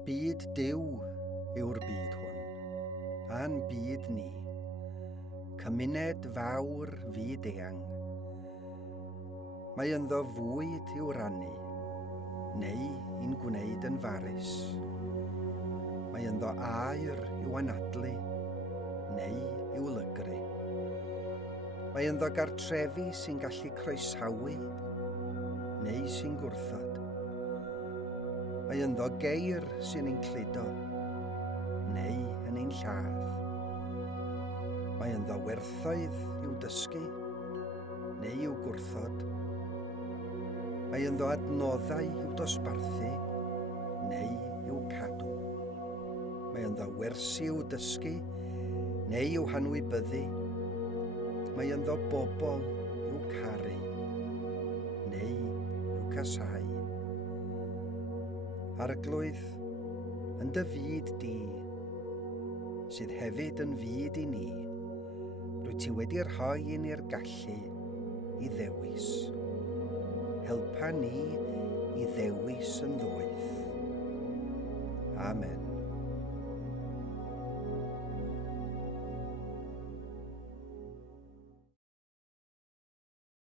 Byd Duw yw'r byd hwn, a'n byd ni, cymuned fawr fyd-eang. Mae ynddo fwyd i'w rannu, neu i'n gwneud yn farus. Mae ynddo aer i'w anadlu, neu i'w lygru. Mae ynddo gartrefi sy'n gallu croesawu, neu sy'n gwrthod. Mae ynddo geir sy'n ein cludo, neu yn ein lladd. Mae ynddo werthoedd i'w dysgu, neu i'w gwrthod. Mae ynddo adnoddau i'w dosbarthu, neu i'w cadw. Mae ynddo wersi i'w dysgu, neu i'w hanwybyddu. Mae ynddo bobl i'w caru, neu i'w casau. Arglwydd yn dy fyd di, sydd hefyd yn fyd i ni, rwy ti wedi rhoi i ni'r gallu i ddewis. Helpa ni i ddewis yn ddoeth. Amen.